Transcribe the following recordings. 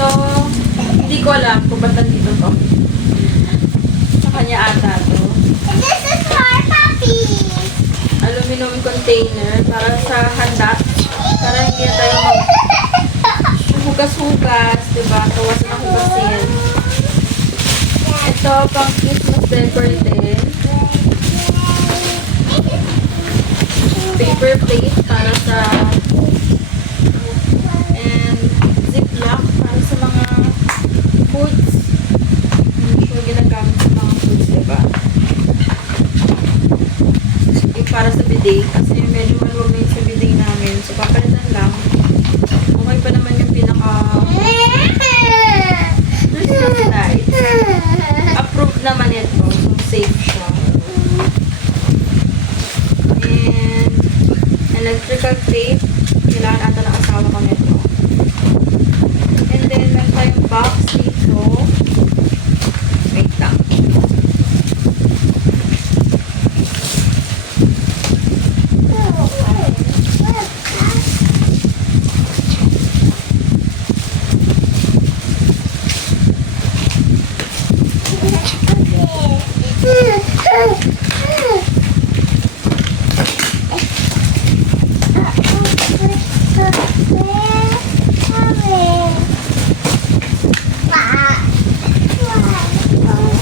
Ito, hindi ko alam kung ba't nandito to. Sa kanya ata to. This is for puppy. Aluminum container para sa handa. Para hindi na tayo hugas-hugas, diba? Tawas na hugasin. Ito, pang Christmas decor din. Paper plate para sa and ziplock para sa mga foods. Usually ginagamit sa mga foods, diba? Yung para sa bidet kasi medyo maluwag na yung sa bidet namin. So, papalitan lang. Okay pa naman yung pinaka Christmas light. Approved naman ito. So, safe siya. And electrical tape. Kailangan ata ng asawa ko nito. And then, meron tayong box dito. Wait lang.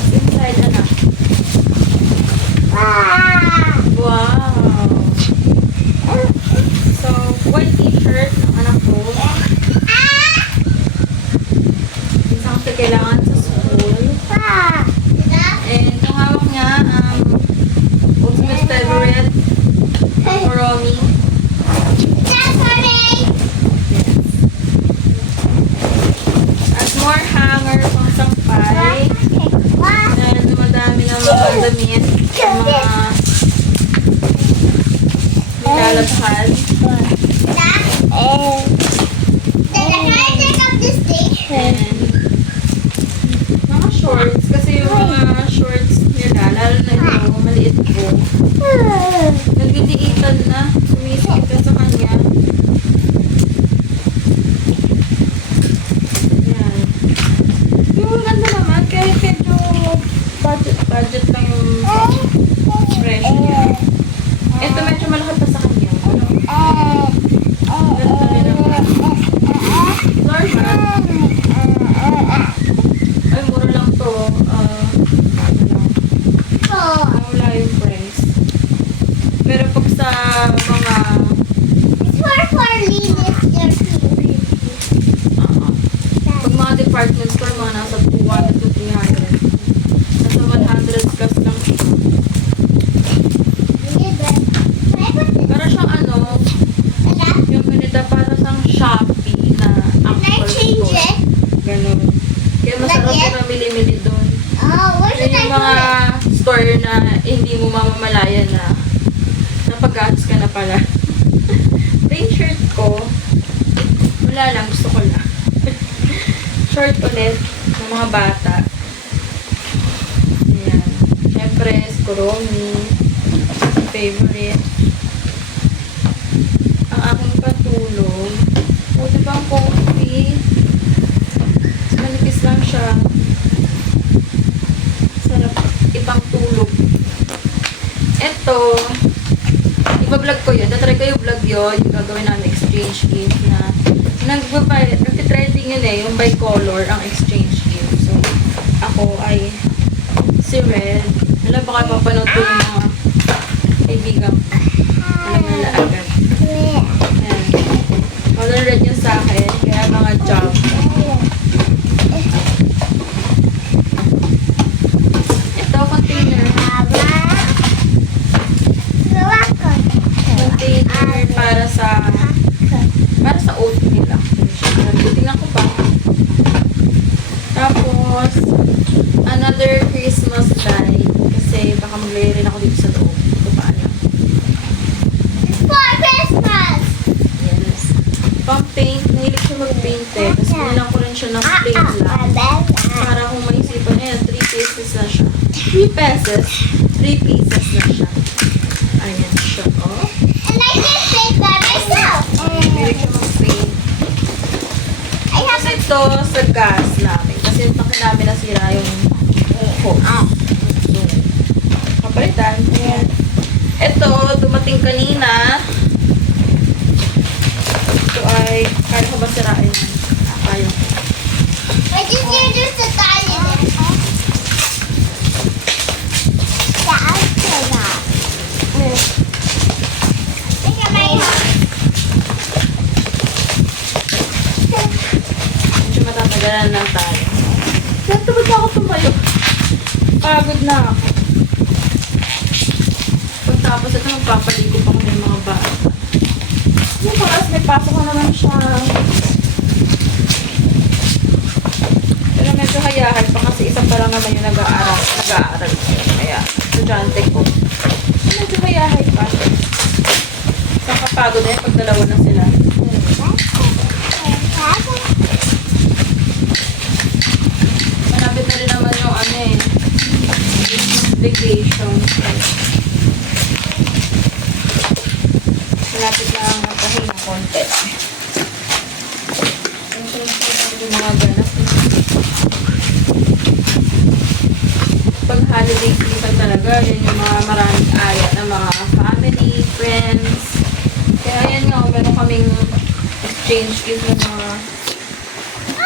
Inside, ano? Wow! So, white t-shirt ng anak ko. Isang kasi kailangan sa school. And yung hawak niya, ultimate favorite, Romy. At more hanger pang sampay. Dahil dumadami ng mga damit, yung mga nilalabhan. And mga shorts, kasi yung mga shorts nila, lalo na ito, maliit po. Nagdidiitan na, sumisikip na sa kanya. Yan. Yung ganda naman, kahit medyo budget lang yung presyo niya. Ito medyo malaki pa sa kanya. Ganda rin naman. Floor mat. Ay, mura lang to. Wala yung price. Pero pag sa mga pag mga department store, mga nasa 200 to 300. Nasa 100 plus lang siya. Para siyang ano, yung ganito para siyang Shopee na actual store. Ganun. Kaya masarap yung namili-mili doon. Yun yung mga store na hindi mo mamamalayan na napag-ads ka na pala. Plain shirt ko, wala lang, gusto ko lang. Short ulit ng mga bata. Ayan. Siyempre, Kuromi. Favorite. Ang aking patulog. Buti pang coffee. Manipis lang siya. Sarap ipang tulog. Ito, iba-vlog ko yun. Tatry ko yung vlog yun. Yung gagawin namin exchange gift na nag-trending yun eh. Yung by color ang exchange gift. So, ako ay si Red. Alam ba kayo mapanood ko yung mga kaibigan ko. Alam nila agad. Ayan. Color red yun sa akin. Kaya mga job. Ito, container. Container para sa oatmeal actually. Tingnan ko pa. Tapos, another Christmas light. Kasi baka maglagay rin ako dito sa loob. Ito pa alam. Yes. Pang-paint. Nahilig siya mag-paint eh. Tapos nilang ko rin siya ng paint lang. Para kung maisipan niya, 3 pieces na siya. 3 pesos. 3 pieces na siya. Ayan siya. Oh. Nahilig siya mag-paint. Ito sa gas namin. Kasi yung tanki namin nasira yung hose. So, kapalitan. Ayan. Ito, dumating kanina. Ito ay, kaya ko ba sirain? Kaya ko. I just hear there's a guy in it. Yeah, I'll say that. Look at my house. Medyo matatagalan lang tayo. Kaya tabad na ako tumayo. Pagod na ako. Pagtapos ito, magpapaligo pa kami ng mga bata. Yung paras, may pasok na naman siya. Pero medyo hayahan pa kasi isa pa lang naman yung nag-aaral. Kaya, estudyante ko. Medyo hayahan pa. Sa kapagod na yun pag dalawa na sila. Malapit na rin naman yung ano eh. Vacation. Malapit na ang magpahinga konti. Yung mga ganas. Pag holiday season talaga, yan yung mga maraming area ng mga family, friends. Kaya yan nga, meron kaming exchange gift ng mga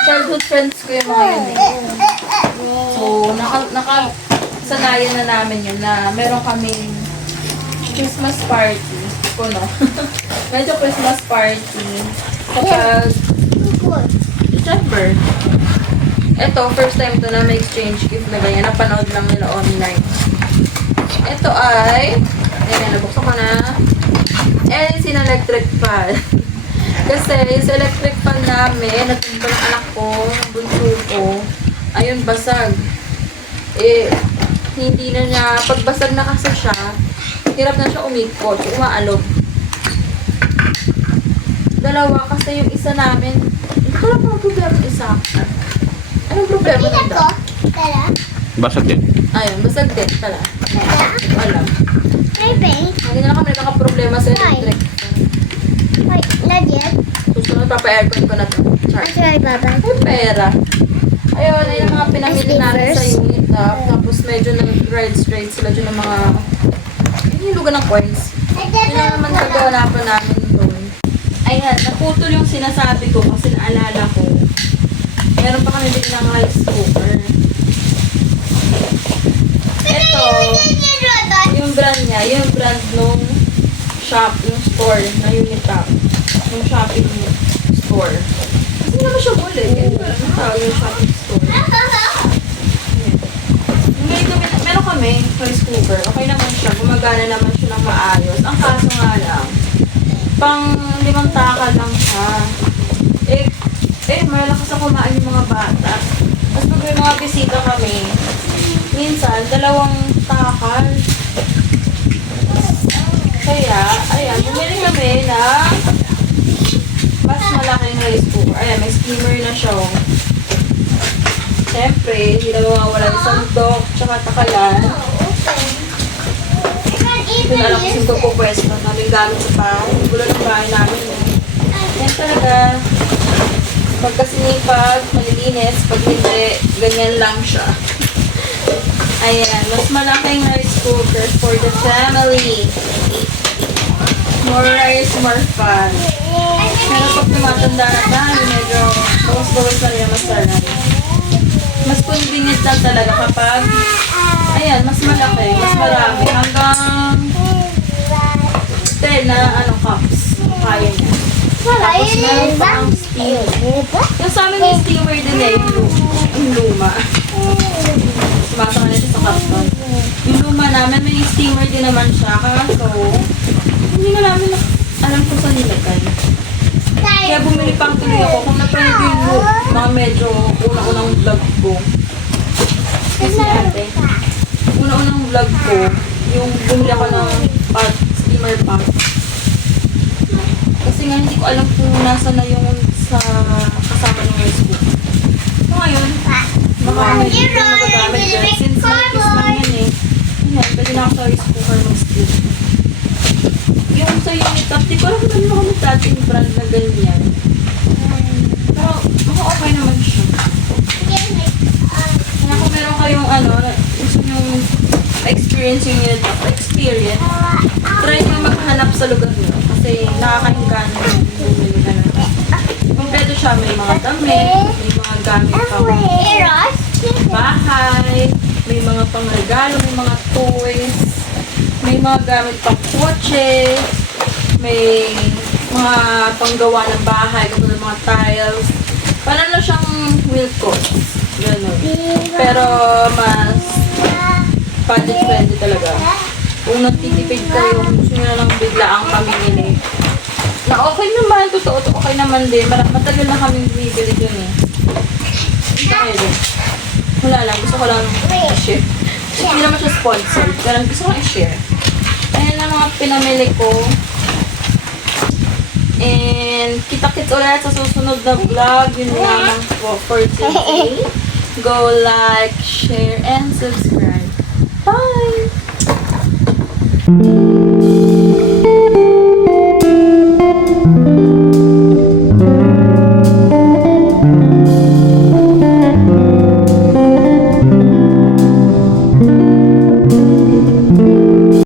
childhood friends ko yung mga yan eh. So, nakasanayan na namin yun na meron kaming Christmas party. Ko, no? Medyo Christmas party. Kapag December. Ito, first time to na may exchange gift na ganyan. Napanood lang nila online. Ito ay, ayan, nabuksan ko na. LC na electric fan. Kasi yung sa electric fan namin, nagtumba ng anak ko, ng bunso ko, ayun, basag. Eh, hindi na niya, pagbasag na kasi siya, hirap na siya umikot, umaalog. Dalawa kasi yung isa namin, ito lang ang problema ng isa. Anong problema Kita nito? ko. Tara. Basag din. Ayun, basag din pala. Hindi ko alam. Maybe. Hindi na kami nagkakaproblema sa electric. Wait, not yet. Susunod, papa-aircon ko na to. Char. I'll try, Baba. Ay, pera. Ayun, ayun ang mga pinamili namin sa unit up. Tapos medyo nag-ride straight sila dyan ng mga hinilugan ng coins. Yun lang naman kagawanapan namin doon. Ayan, naputol yung sinasabi ko kasi naalala ko. Meron pa kami din ng rice cooker. Ito, yung brand niya, yung brand nung shop, yung store na Unitap. Yung shopping store. Kasi naman siya bullet. Hindi ko alam ang tawag yung shopping store. Meron kami rice cooker. Okay naman siya. Gumagana naman siya ng maayos. Ang kaso nga lang, pang 5 taka lang siya. May lakas na kumain yung mga bata. Tapos pag may mga bisita kami, minsan, 2 takal. Kaya, ayan, bumili kami ng mas malaking rice cooker. Ayan, may steamer na siya. Siyempre, hindi na mawawala yung sandok, tsaka takalan. Hindi na alam kung saan ko pwesto namin gamit sa bahay. Gulo ng bahay namin. Yan talaga. Pagkasinipag, malilinis. Pag hindi, ganyan lang siya. Ayan, mas malaking rice cooker for the family. More rice, more fun. Pero pag tumatanda na tayo, medyo bawas-bawas na rin ang masarap. Mas convenient lang talaga kapag, ayan, mas malaki, mas marami. Hanggang 10 na cups. Kaya niya. Tapos meron pa ang steam. Yung sa amin may steamer din eh, yung luma. Sumasama na siya sa karton. Yung luma namin, may steamer din naman siya. Kaso, hindi na namin alam kung saan nilagay. Kaya bumili pang tuloy ako. Kung na-friend yung mga medyo unang-unang vlog ko. Kasi ate, unang-unang vlog ko, yung bumili ako ng steamer pot. Kasi nga hindi ko alam kung nasa na yung sa kasama ng rice cooker. So ngayon, baka hindi ko magagamit yan. Since malapis lang yan eh. Ayan, pwede na ako sa rice cooker mag-steam. Yung sa Unitap, di ko alam kung ano ako dating brand na ganyan. Ako okay naman siya. Kaya kung meron kayong gusto nyo experience, try nyo maghanap sa lugar nyo. Kasi nakakahingan nyo. Kompleto siya. May mga damit, may mga gamit pang bahay, may mga pangregalo, may mga toys, may mga gamit pang kotse, may mga panggawa ng bahay, katulad ng mga tiles. Parang na siyang Wilcox. Ganun. Pero mas budget friendly talaga. Kung nagtitipid kayo, kung gusto nyo na lang biglaang pamimili. Na okay naman, totoo, okay naman din. Matagal na kaming bumibili dun eh. Okay din. Wala lang, gusto ko lang i-share. Hindi naman siya sponsored, pero gusto ko i-share. Ayan lang mga pinamili ko. And kita-kits ulit sa susunod na vlog. Yun lamang po for today. Go like, share, and subscribe. Bye!